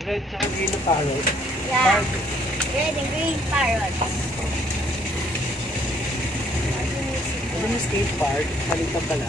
Red tsaka green na parrot. Yeah. Red and green parrots. Ano yung skate park? Halita pala.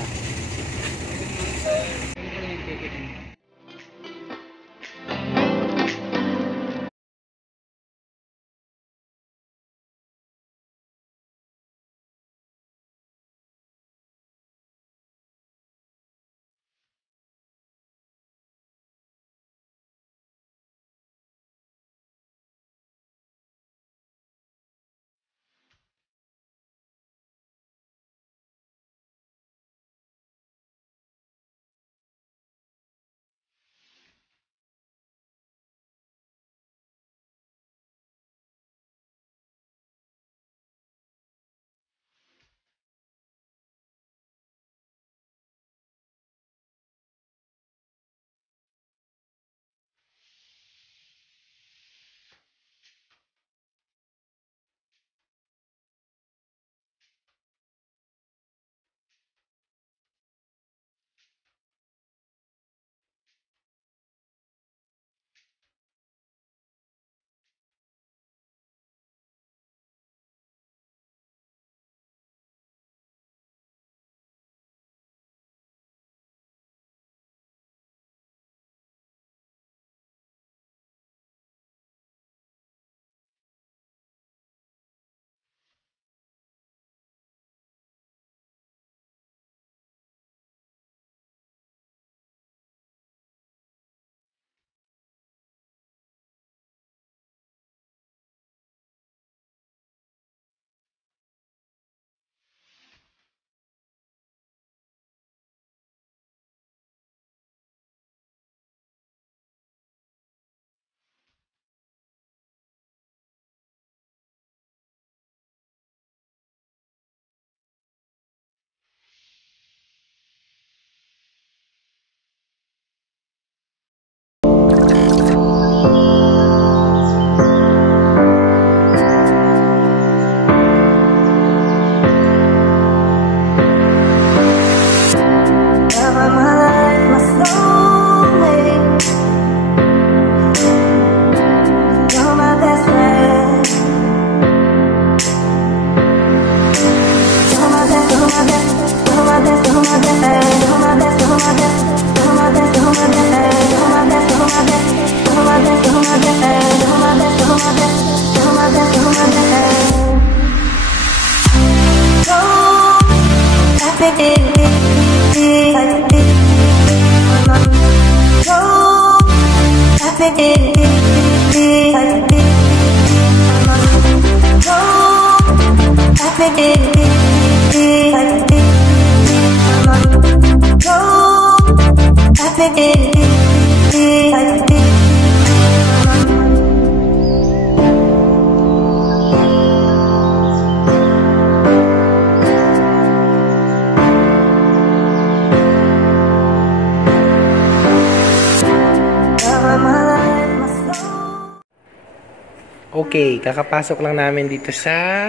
Okay, kakapasok lang namin dito sa...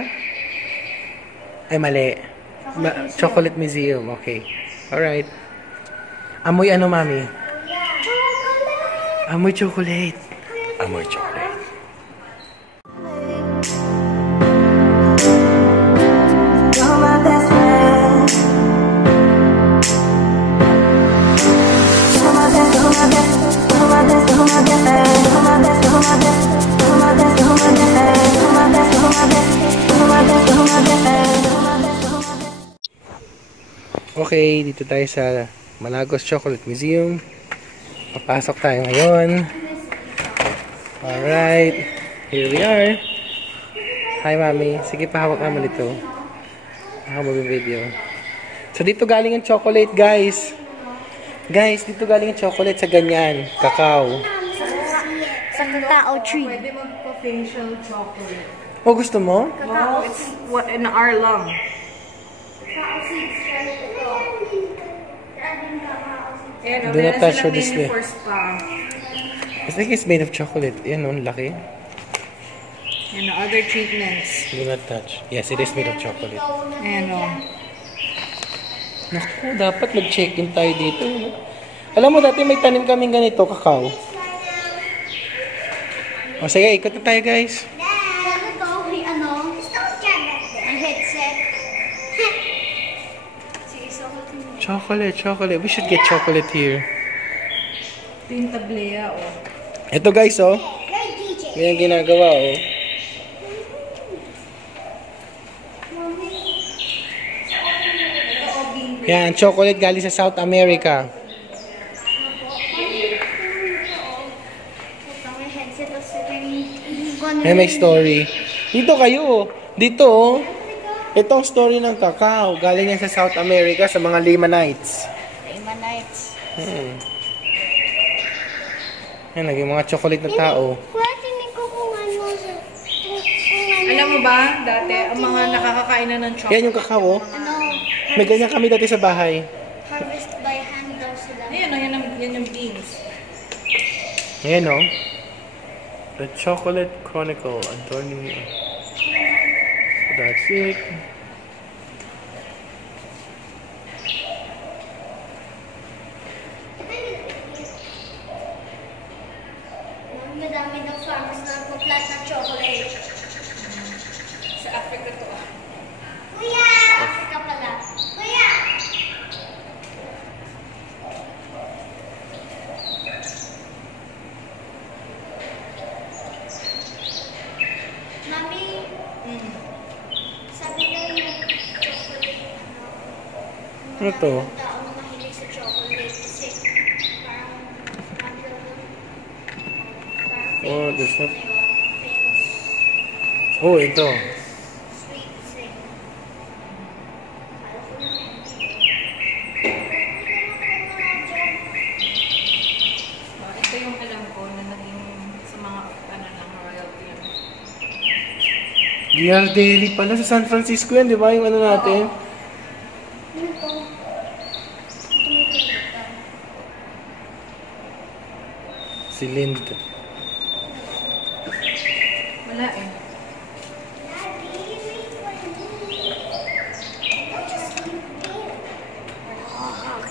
Ay, mali. Chocolate Museum. Okay. Alright. Amoy ano, mami? Amoy chocolate. Amoy chocolate. Okay, dito tayo sa Malagos Chocolate Museum. Papasok tayo ngayon. Alright, here we are. Hi, mami. Sige, pahawak naman ito. Ako mag-video. So, dito galing ang chocolate, guys. Guys, dito galing ang chocolate sa ganyan. Cacao. Sa cacao tree. Pwede magpa-facial chocolate. Oh, gusto mo? Wow, it's what in our lung. Do not touch your display. For spa. I think it's made of chocolate. Yan, no? Laki. And other treatments. Do not touch. Yes, it is made of chocolate. And Naku, dapat mag-check-in tayo dito. No? Alam mo, dati may tanim kaming ganito, kakao. O sige, ikot na tayo guys. Ano to? May ano? Ang headset. Sige, so Chocolate. We should get chocolate here. Ito yung tablea, oh. Ito guys, oh. Hey, DJ. Yan ang ginagawa, oh. Yan, chocolate galing sa South America. May headset o sa May story. Dito kayo, dito, oh. Itong story ng cacao. Galing yan sa South America, sa mga Lamanites. Lamanites. Yan, naging mga chocolate na tao. Kuya, tingin ko kung ano. Alam mo ba, dati, ang mga nakakakain na ng chocolate. Yan yung cacao. Ano, May ganyan kami dati sa bahay. harvest by hand daw sila. Yan yung beans. Ayan, oh. The Chocolate Chronicle. Adorning. So that's it. Madami daw farmers na nagpa-plant ng chocolate. Sa Africa to, ah. Kuya! Africa pala. Kuya! Mami, sabi daw yung chocolate, Ano to? madami ng tao na mahilig sa chocolate kasi parang Oh, there's not... famous Oh, ito. sweets eh. Ito yung alam ko na naging sa mga ng royalty. Ghirardelli pala sa San Francisco yan, di ba? Yung ano natin. Ano to? Si Lind. Wala eh.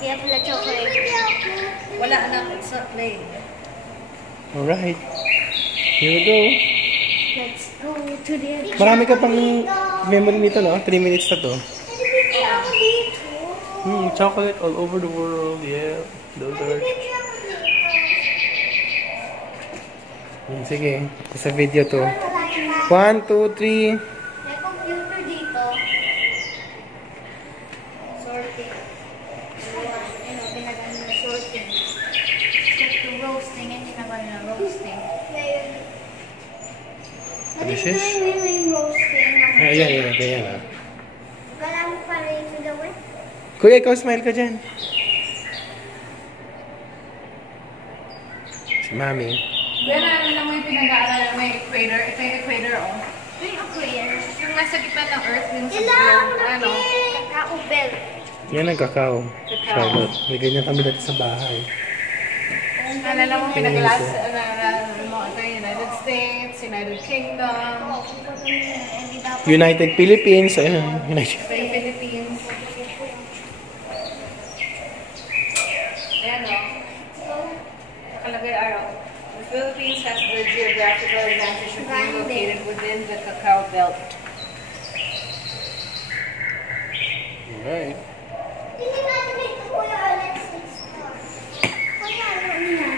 Kaya pala chocolate. Wala na sa play. Alright. Here we go. Let's go to the... Marami ka pang memory nito, no? 3 minutes na to. Picture ako dito. Chocolate all over the world. Yeah. Those are... Picture ako dito. Sige. Sa video to. 1, 2, 3. May computer dito. Sorting. Ano, ginagawa nila sorting. Check the roasting. Yan ginagawa nila roasting. This is? Yung roasting. Ayan. Wala mo pa rin yung gawin? Kuya, ikaw smile ka dyan. Si Mami. Yan na mo yung pinag-aaralan, may equator. Ito yung equator, oh. Yung aquarium. Yung nasa gitna ng Earth, yung sa Ilang globe, ano. Kakao bell. Yan ang cacao. Charlotte. May ganyan kami dati sa bahay. Alala mo, pinag-alas, ito yung United States, United Kingdom, United Philippines. Ayun. United. ito yung Philippines. Ayan, oh. Nakalagay araw. The Philippines has the geographical advantage of being located within the cacao belt. Alright. Hindi natin ito, Kuya Alex. Kuya, ano yan?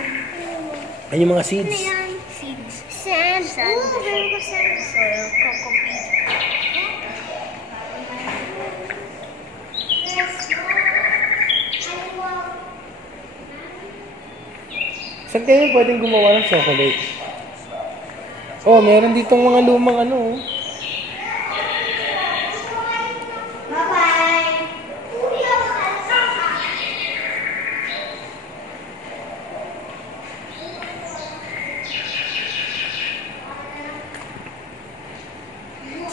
Ayun yung mga seeds. Ano yan? Seeds. Sand. Sand. Oo, meron ko sand. Soil. Cocoa. Saan kayo pwedeng gumawa ng chocolate? Oh, meron ditong mga lumang ano. Bye-bye.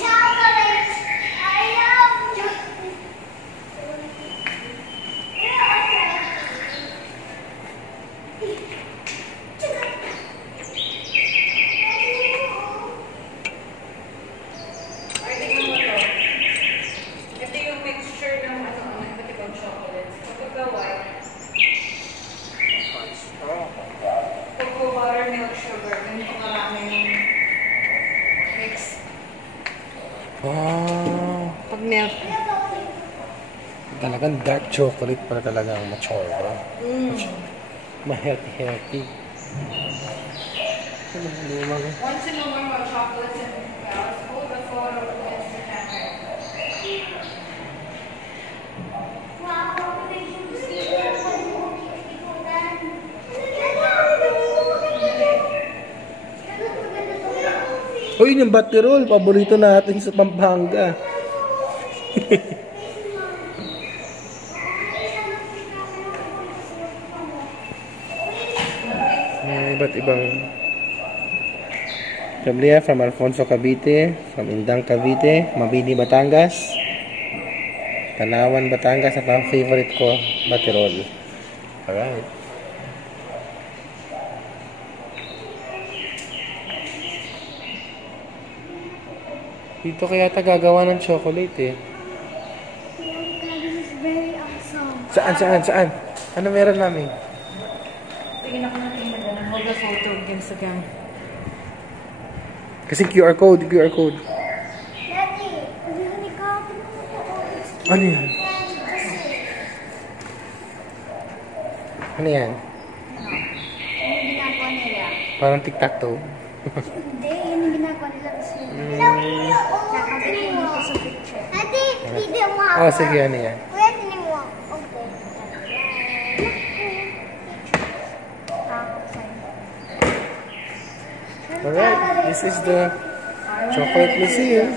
Chocolate. I love chocolate. Talagang dark chocolate para talaga ang mature. Ma-healthy. Ano ba lumang? Want to know more about chocolates and hold the phone or against the camera. Uy, yung Batterol, paborito natin sa Pampanga. Iba't ibang Gabriel from Alfonso Cavite, from Indang Cavite, Mabini Batangas, Tanawan Batangas, at ang favorite ko, Batterol. Alright. Dito kaya gagawa ng chocolate eh. It's very awesome. Saan? Ano meron namin? Tingin ako na tingin na hold the photo against the camera. Kasi QR code. Daddy, hindi ka Ano yan? Ano yan? Yung ginagawa nila. Parang tic-tac-toe. Hindi, yun yung ginagawa nila kasi. Nakabili mo sa picture. Daddy, video mo ako. Oh, sige, ano yan? Kuya, tinin mo. Okay. Alright, this is the chocolate museum.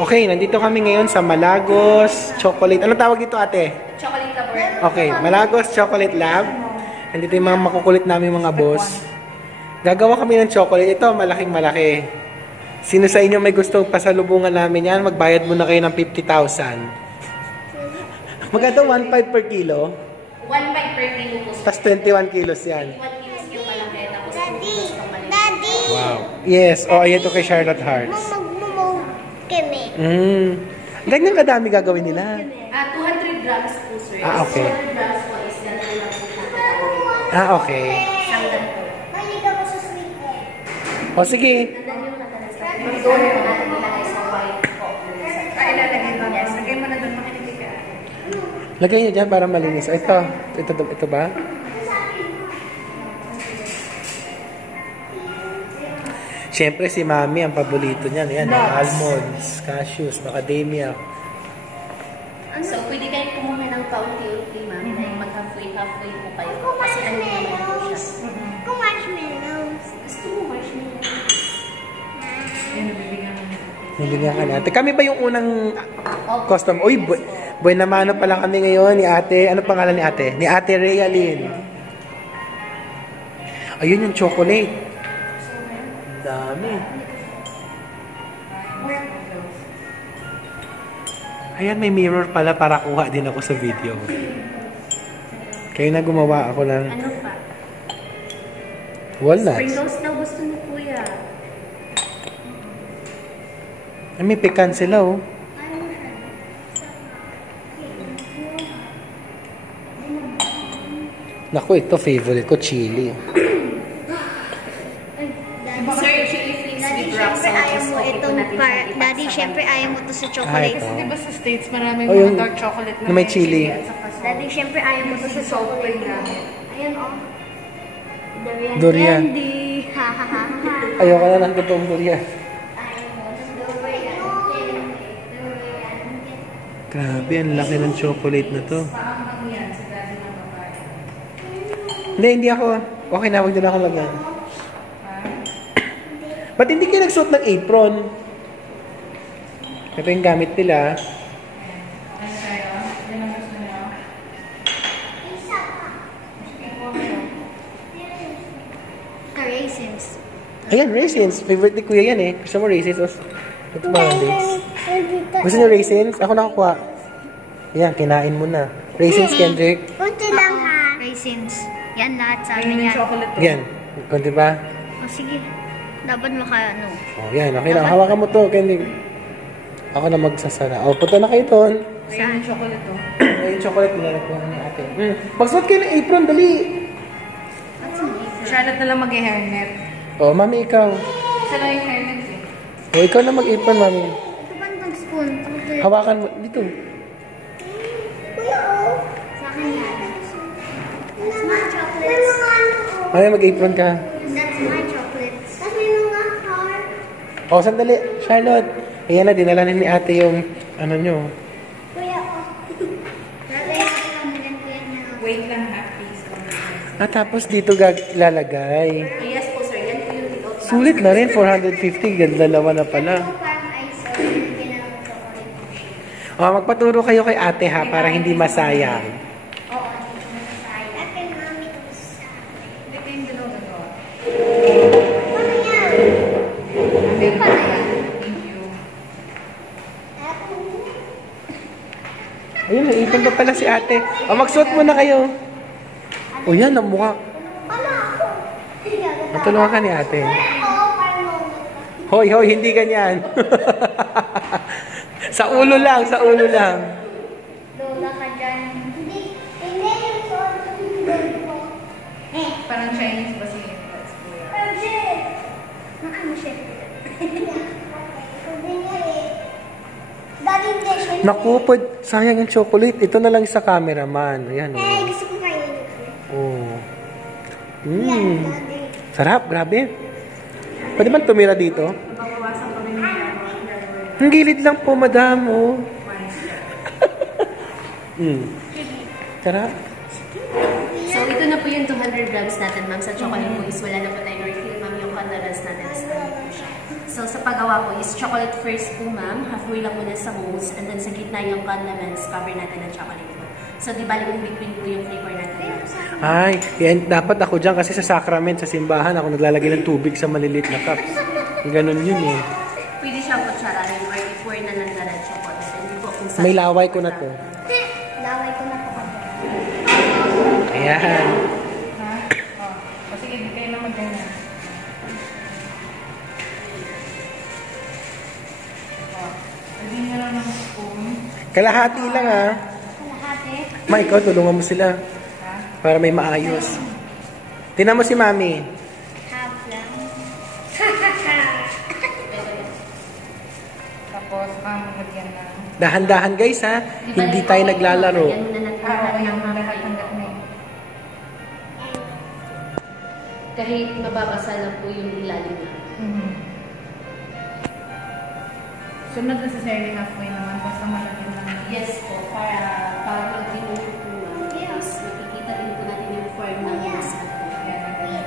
Okay, nandito kami ngayon sa Malagos Chocolate. Ano tawag dito, ate? Chocolate lover. Okay, Malagos Chocolate Lab. Nandito yung mga makukulit namin mga boss. Gagawa kami ng chocolate. Ito, malaking malaki. Sino sa inyo may gustong pasalubungan namin yan? Magbayad muna kayo ng 50,000. Maganda 1.5 per kilo. 1 per kilo po. Tapos 21 kilos yan. 1 kilos yung malaki. Tapos 2 Daddy, kilos yung maliit. Daddy. Wow. Yes. Oh, ayan to kay Charlotte Hearts. Magmumog kami. Ganyan kadami gagawin nila. 200 grams po, sir. Ah, okay. 200 grams po is ganito lang po siya. Ah, okay. Sanggan po. Mahilig ako sa sweet egg. O, sige. Nandan yung natalas natin. Doon po natin nilagay sa white po. Ilalagay mo. Yes. Lagay mo na doon. Makinig ka. Lagay niyo dyan para malinis. Ito ba? Siyempre si Mami ang paborito niyan. Ayan, almonds, cashews, macadamia. So, pwede kayong kumuha ng paunti-unti, ma'am. Dahil mag-halfway po kayo. Kasi ano naman po siya. Kung marshmallows. Gusto mo marshmallows? Nabigyan ka natin. Kami ba yung unang custom? Uy, buhay na mano pa lang kami ngayon ni ate. Ano pangalan ni ate? Ni ate Rhea Lynn. Ayun yung chocolate. Ang dami. Ayan, may mirror pala para kuha din ako sa video. Kayo na gumawa ako ng Ano pa? walnuts. Sprinkles daw gusto mo, kuya. Ay, may pecan sila, oh. Naku, ito favorite ko, chili. Sir, chili flakes Daddy, with rock syempre salt. ayaw mo itong Daddy, syempre ayaw mo to sa chocolate. ito. Di ba sa States maraming Oh, yung- mga dark chocolate na may chili. at saka salt. Daddy, syempre ayaw mo to sa chocolate. Ayan, oh. Durian. Candy. Ha, ha, ha, ha. Ayoko na ng totoong durian. Ayaw mo ng durian candy. Durian candy. Grabe, ang laki ng chocolate na to. Paang yan, sa dati ng babae. Hindi ako. Okay na, wag din ako lagyan. Ba't hindi kayo nagsuot ng apron? Ito yung gamit nila. Ano kayo? Yan ang gusto niyo? Isa pa. Raisins. Ayan, raisins. Favorite ni Kuya yan eh. Gusto mo raisins? Ito ba raisins? Gusto niyo raisins? Ako nakakuha. Ayan, kinain mo na. Raisins, Kendrick. Kunti lang ha. Raisins. Yan lahat sa amin yan. Chocolate to. Yan. Kunti ba? O sige. Dapat ano. Oh, yan. Okay lang. Hawakan mo to, Kendrick. Ako na magsasara. Oh, punta na kayo doon. Ayan yung chocolate to. Ayun, chocolate na nakuha ni ate. Magsuot kayo ng apron, dali. Charlotte na lang mag-hairnet. Oh, mami, ikaw. Isa lang yung hairnet eh. Oh, ikaw na mag-apron, mami. Ito ba ng spoon? Hawakan mo. Dito. Kuya, oh. Sa akin yan. That's my chocolates. Mami, mag-apron ka. That's my chocolates. Tapos may mga heart. Oh, sandali. Charlotte. Ayan na, dinala ni ate yung ano nyo. Kuya, oh. Lalagay natin ang kuya niya. Wait lang ha, please. At tapos dito lalagay. Yes po sir, yan po yung without Sulit na rin, 450. Dalawa na pala. Ito parang ice cream. Hindi na lang chocolate. Oh, magpaturo kayo kay ate ha, para hindi masayang. Oo, hindi ko masasayang. Ate, mami, ito sa Hindi ko yung dalawa na to. Ano yan? Meron pa yan. Thank you. Ayun, naipon pa pala si ate. Oh, magsuot muna kayo. Oh, yan, ang mukha. Matulungan ka ni ate. Hoy, hoy, hindi ganyan. Sa ulo lang, sa ulo lang. Lola ka dyan. Hindi yung solo. Parang Chinese ba siya? Ano siya? Daddy, hindi siya. Naku, sayang yung chocolate. Ito na lang sa cameraman. Ayan, oh. Gusto ko kayo. Oh. Yan, Daddy. Sarap, grabe. Pwede ba tumira dito? Babawasan pa rin yung Ang gilid lang po, madam. Oh. Sarap. So, ito na po yung 200 grams natin, ma'am. Sa chocolate po is wala na po tayong refill, ma'am. Yung candalas natin is done po siya. So, So, sa paggawa ko is chocolate first po, ma'am. Halfway lang muna sa hose. And then, sa gitna yung condiments, cover natin ng chocolate po. So, di bali in between po yung flavor natin. Ay, yan, dapat ako dyan kasi sa sacrament, sa simbahan, ako naglalagay ng tubig sa maliliit na cups. Ganun yun eh. Pwede siya po tsarahin or i-pour na ng diretso po. Hindi po kung saan. May laway ko na to. Laway ko na to. Ayan. Ha? Oh. O sige, di kayo naman ganyan. Oh. Pwede nyo lang ng spoon. Kalahati lang ah. Kalahati. Ma, ikaw, tulungan mo sila. Ha? Para may maayos. Tingnan mo si Mami. Half lang. Tapos, lagyan na. Dahan-dahan guys ha. Hindi tayo naglalaro. Yan muna natin Oo, ng yung mga lahat ng gatne. kahit mababasa lang po yung ilalim na. So, not necessarily halfway naman. Basta malagyan lang. Yes po, para mag-remove po ma'am. Yes. Makikita din po natin yung form ng masa. Ayan, ganyan.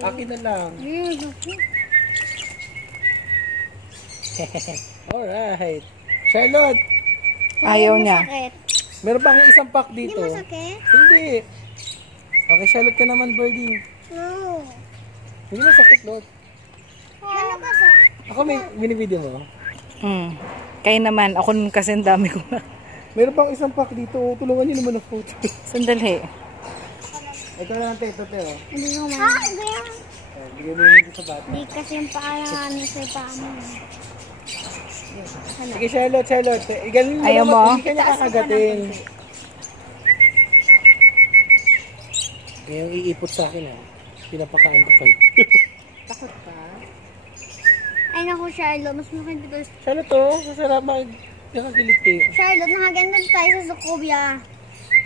Akin na lang. Alright. Charlotte, Ayaw niya. Masakit. meron bang isang pack Hindi dito? masakit? Hindi. Okay, Charlotte ka naman, birdie. No. Hindi masakit, Lord. Gano'n ka sa... Ako may binibideo mo. Kayo naman. Ako kasi ang dami ko na. Meron pang isang pack dito. Tulungan niyo naman ng photo. Sandali. Ito na lang, ito. Hindi ko man. Ah, ganyan. Bigyan mo nito sa bata. Di kasi yung paa ng ano sa paa mo. Sige, Charlotte. Igaling mo Ayaw naman. mo? Hindi ka niya kakagatin. Yung iipot sa akin, ha. Pinapakaan ko kayo. Takot pa. Ay naku, Charlotte. Mas maganda ba? Sana to, masarap nakakiliti. Charlotte, nakaganda tayo sa Socobia.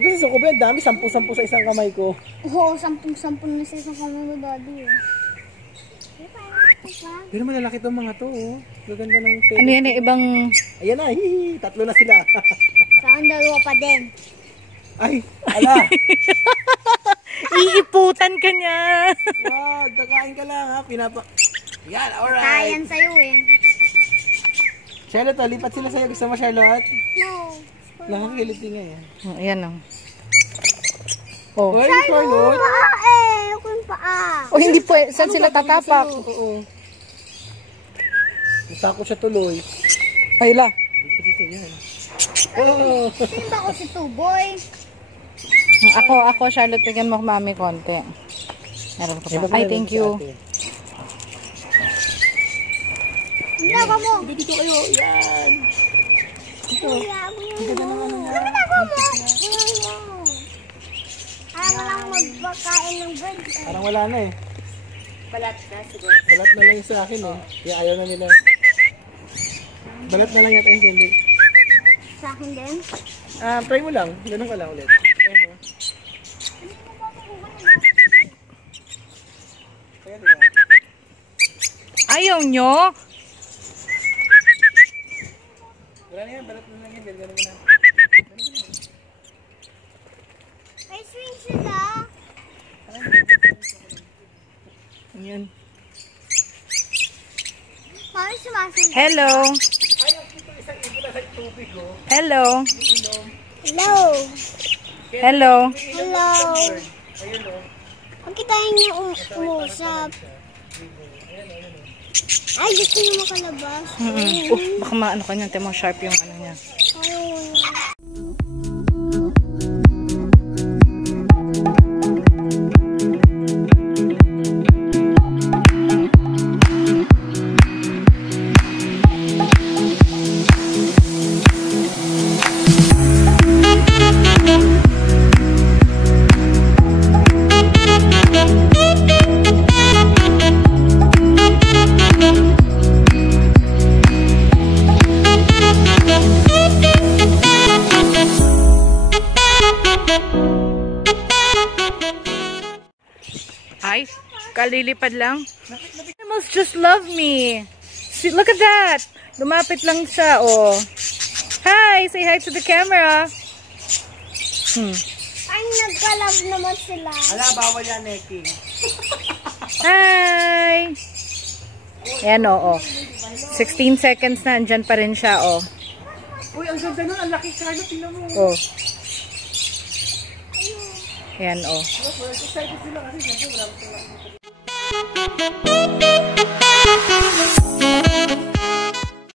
Diba sa Socobia, ang dami, 10-10 sa isang kamay ko. Oo, 10-10 na sa isang kamay daddy eh. Pero malalaki tong mga to, oh. Gaganda ng pwede. Ano yan, ibang... Ayan na, hihi, 3 na sila. Saan dalawa pa din? Ay, ala. Iiputan ka niya. Wag, kakain ka lang ha, Yan, alright. Kayan sa'yo eh. Charlotte, lipat sila sa'yo. Gusto mo, Charlotte? No. Nakakiliti nga yan. Ayan o. Oh. Uy, Charlotte. Paa eh. Ako yung paa. Oh, hindi po. Saan sila tatapak? Oo. Natakot siya tuloy. Ay, la. Dito, yan. Oh. Sino ba ako si Tuboy? Ako, Charlotte, bigyan mo mami konti. Meron ko pa. Ay, thank you. Hindi ako mo. Dito kayo, yan. Kuya, ano mo? Ano mo? Ayaw mo lang magpakain ng bird. Parang wala na eh. Balat na siguro. Balat na lang yung sa akin eh. Kaya ayaw na nila. Balat na lang yung hindi. Sa akin din? Try mo lang. Ganun ka lang ulit. Ayan o. Ayan diba? Ayaw nyo? Wala na yan. Balat na lang yan. Ganun na. May swing sila. Ayan. Parang sumasunod. Hello. Hello. Hello. Hello. Hello. Pagkitain niyo umusap. Ay, gusto niyo makalabas. Baka maano ka niyan. Temo sharp yung ano niya. Ayun. Ay, kalilipad lang. Animals just love me. See, look at that. Lumapit lang siya, oh. Hi, say hi to the camera. Ay, nagka-love naman sila. Ala, bawal yan, Neki. Hi. Ayan, oh. 16 seconds na, andyan pa rin siya, oh. Uy, ang ganda nun. Ang laki, Charlotte. Tingnan mo. Oh. Ayan, oh. Excited sila kasi. Siyempre, wala ko sila.